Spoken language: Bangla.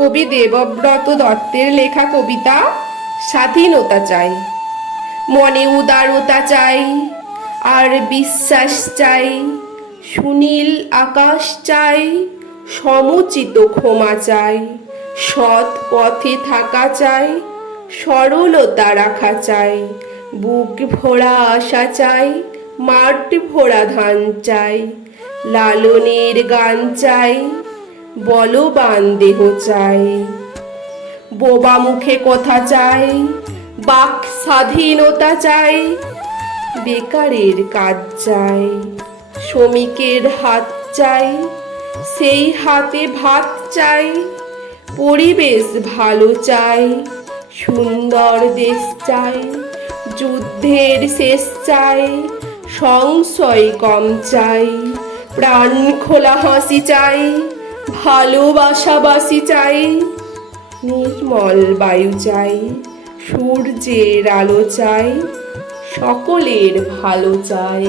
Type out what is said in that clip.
কবি দেবব্রত দত্তের লেখা কবিতা স্বাধীনতা চাই। মনে উদারতা চাই, আর বিশ্বাস চাই, সুনীল আকাশ চাই, সমুচিত ক্ষমা চাই, সৎ পথে থাকা চাই, সরলতা রাখা চাই, বুক ভরা আশা চাই, মাঠ ভরা ধান চাই, লালনের গান চাই বলবান দেহ চাই। বোবা মুখে কথা চাই, বাক স্বাধীনতা চাই, বেকারের কাজ চাই, শ্রমিকের হাত চাই, সেই হাতে ভাত চাই, পরিবেশ ভালো চাই, সুন্দর দেশ চাই, যুদ্ধের শেষ চাই, সংশয় কম চাই, প্রাণ খোলা হাসি চাই ভালোবাসাবাসি চাই নির্মল বায়ু চাই সূর্যের আলো চাই সকলের ভালো চাই।